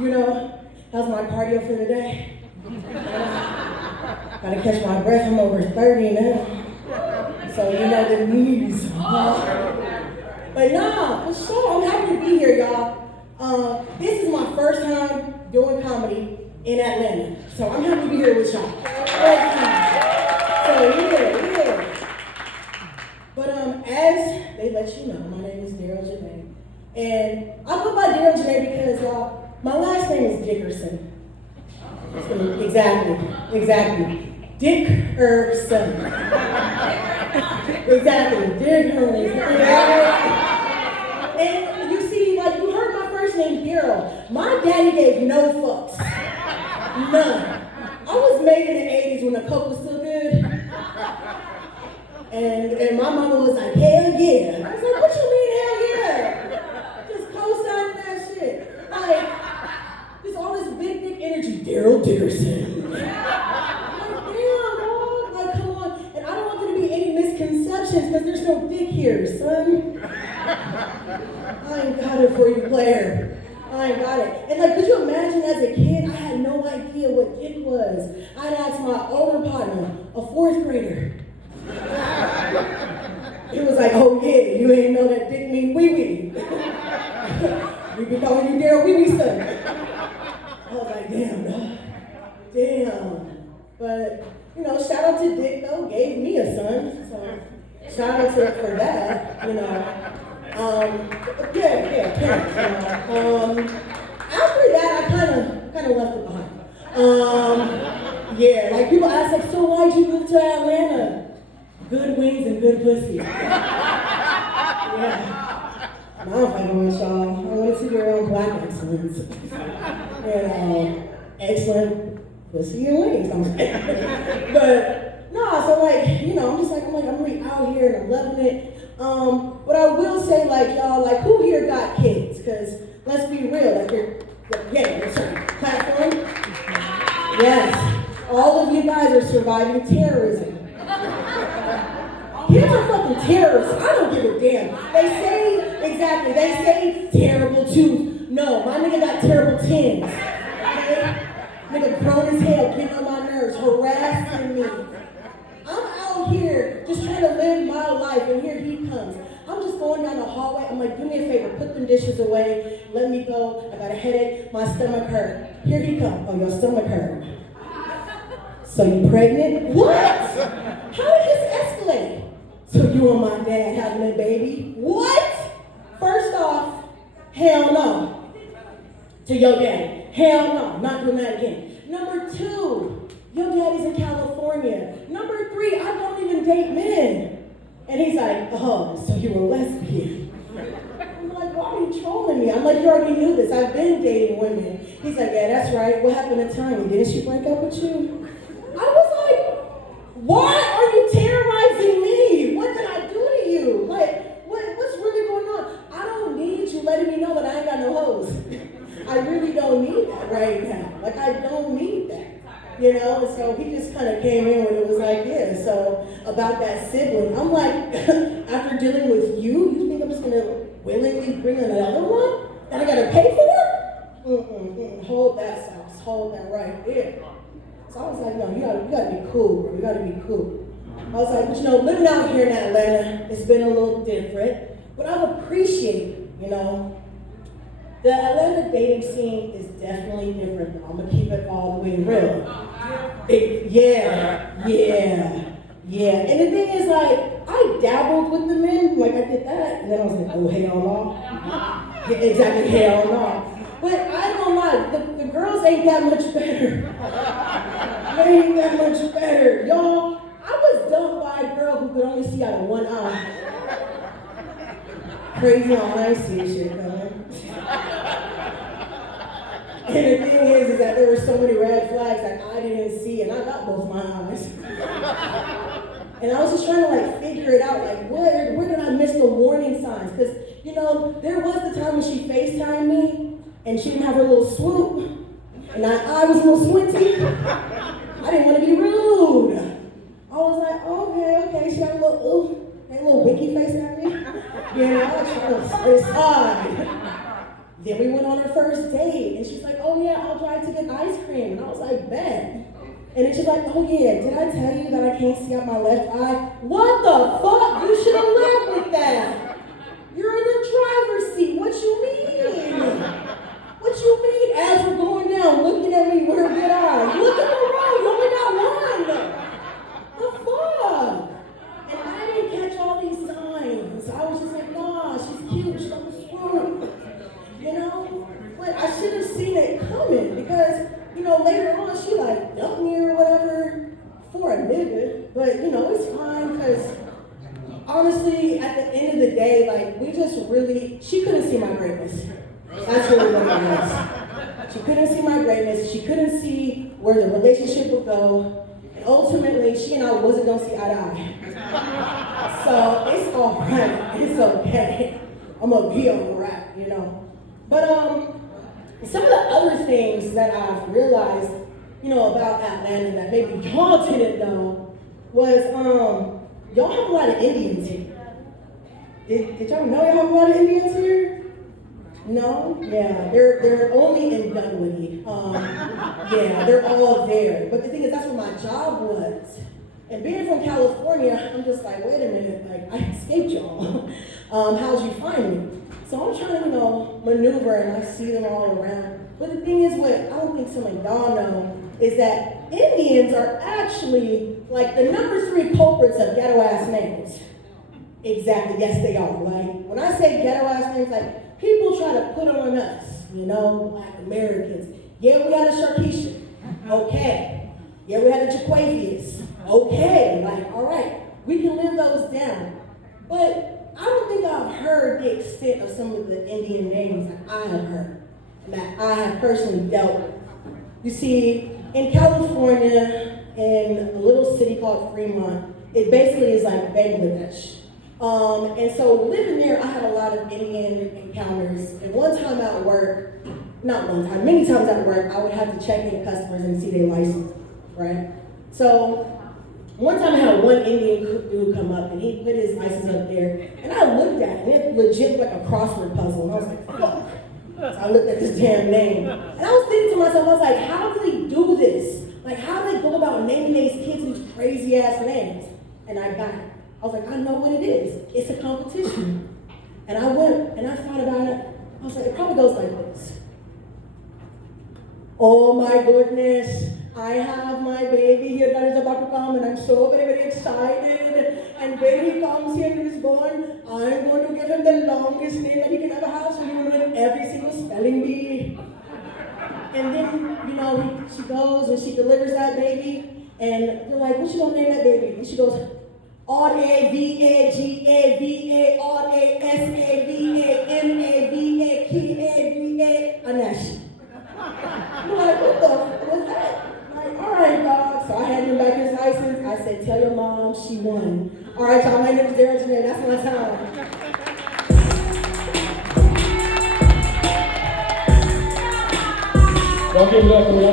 You know, how's my cardio for the day? Gotta catch my breath, I'm over 30 now. So you know the knees. But nah, for sure, I'm happy to be here, y'all. This is my first time doing comedy in Atlanta. So I'm happy to be here with y'all. So yeah. But as they let you know, my name is Daryl Janae. And I go by Daryl Janae because, y'all, my last name is Dickerson. Exactly. Dickerson. Exactly, Dickerson. And you see, like, you heard my first name, Daryl. My daddy gave no fucks. None. I was made in the 80s when the coke was still good. And my mama was like, hell yeah. I was like, what you mean, hell yeah? Just co-signing that shit. Like, just all this big energy. Daryl Dickerson. Like, damn, dog. Like, come on. And I don't want there to be any misconceptions because there's no dick here, son. I ain't got it for you, Blair. I ain't got it. And like, could you imagine as a kid, I had no idea what dick was. I'd ask my older partner, a fourth grader. He was like, oh yeah, you ain't know that dick mean wee-wee. We be calling you Daryl Wee-wee son. I was like, damn, dog. Damn. But, you know, shout out to Dick, though, gave me a son. So, shout out to it for that, you know. Parents, you know. After that, I kind of left it behind. Like people ask, like, so why'd you move to Atlanta? Good wings and good pussy. Yeah. I don't fucking with y'all. I want to see your own black excellence. And excellent pussy and wings. But no, so like, you know, I'm really out here and I'm loving it. But I will say, like, y'all, like, who here got kids? Because let's be real, like, that's right. Platform? Yes. All of you guys are surviving terrorism. Kids are fucking terrorists. I don't give a damn. They say terrible twos. No, my nigga got terrible tens. Okay? Nigga grown as hell, getting on my nerves, harassing me. I'm out here just trying to live my life, and here he comes. I'm just going down the hallway. I'm like, do me a favor, put them dishes away, let me go. I got a headache, my stomach hurt. Here he comes. Oh, your stomach hurt. So you pregnant? What? How did this escalate? So you and my dad having a baby? What? First off, hell no. To your daddy. Hell no, not doing that again. Number two, your daddy's in California. Number three, I don't even date men. And he's like, oh, so you were a lesbian. I'm like, why are you trolling me? I'm like, you already knew this. I've been dating women. He's like, yeah, that's right. What happened to Tiny? Didn't she break up with you? I was like, why are you terrorizing me? What did I do to you? Like, what's really going on? I don't need you letting me know that I ain't got no hoes. I really don't need that right now. Like, I don't need that. You know, and so he just kind of came in when it was like, yeah, so about that sibling. I'm like, after dealing with you think I'm just going to willingly bring another one that I got to pay for? Hold that, Sauce. Hold that right there. So I was like, no, you gotta be cool, bro. You gotta be cool. I was like, but you know, living out here in Atlanta, it's been a little different, but I've appreciated, you know. The Atlanta dating scene is definitely different, though. I'm gonna keep it all the way real. Yeah. And the thing is, like, I dabbled with the men, like I did that, and then I was like, oh, hell no. Yeah, exactly, hell no. But I don't lie, the girls ain't that much better. They ain't that much better. Y'all, I was dumped by a girl who could only see out of one eye. Crazy how I see shit coming. And the thing is that there were so many red flags that I didn't see, and I got both my eyes. And I was just trying to like figure it out, like where did I miss the warning signs? Because, you know, there was the time when she FaceTimed me, and she didn't have her little swoop, and I was a little squinty. I didn't want to be rude. I was like, okay, she had a little winky face at me. Yeah, I was trying to decide. Then we went on our first date, and she's like, oh yeah, I'll drive to get ice cream. And I was like, bet. And then she's like, oh yeah, did I tell you that I can't see out my left eye? What the fuck? You should have led with that. You're in the driver's seat. What you mean? What you mean? As we're going down, looking at me with her good eye. Look at the road. You only got one. The fuck? And I didn't catch all these signs. I was just like, nah, she's cute. She's on the swoop. You know? But I should have seen it coming because, you know, later on she like dumped me or whatever for a nigga. But, you know, it's fine because honestly, at the end of the day, like, we just really, she couldn't see my greatness. That's really what it was. She couldn't see my greatness. She couldn't see where the relationship would go. And ultimately, she and I wasn't going to see eye to eye. So it's all right. It's okay. I'm going to be all right, you know. But some of the other things that I've realized, you know, about Atlanta that maybe y'all didn't know was, y'all have a lot of Indians here. Did y'all know y'all have a lot of Indians here? No? Yeah, they're only in Dunwoody. Yeah, they're all there. But the thing is, that's where my job was. And being from California, I'm just like, wait a minute, like, I escaped y'all. How'd you find me? So I'm trying to, you know, maneuver and I see them all around. But the thing is, what I don't think some of y'all know is that Indians are actually like the number 3 culprits of ghetto-ass names. Exactly, yes they are. Like, when I say ghetto-ass names, like, people try to put on us, you know, Black Americans. Yeah, we had a Sharkeisha. Okay. Yeah, we had a Jaquavius. Okay. Like, all right, we can live those down. But I don't think I've heard the extent of some of the Indian names that I have heard, and that I have personally dealt with. You see, in California, in a little city called Fremont, it basically is like Bangladesh. And so living there, I had a lot of Indian encounters. And one time at work, not one time, many times at work, I would have to check in customers and see their license, right? So one time I had one Indian dude come up and he put his license up there. And I looked at it and it legit looked like a crossword puzzle. And I was like, fuck. So I looked at this damn name. And I was thinking to myself, I was like, how do they do this? Like, how do they go about naming these kids these crazy ass names? And I got it. I was like, I know what it is. It's a competition. And I went and I thought about it. I was like, it probably goes like this. Oh my goodness, I have my baby here that is about to come and I'm so very, very excited. And when he comes here and is born, I'm going to give him the longest name that he can ever have so he will know every single spelling bee. And then, you know, she goes and she delivers that baby and they're like, what you gonna name that baby? And she goes, R-A-V-A-G-A-V-A, R-A-S-A-V-A-M-A-V-A-K-A-V-A, Anesh. I'm like, what the fuck was that? I'm like, all right, dog. So I handed him back his license. I said, tell your mom she won. All right, y'all, my name is Darren today. That's my time. Y'all give it up for me.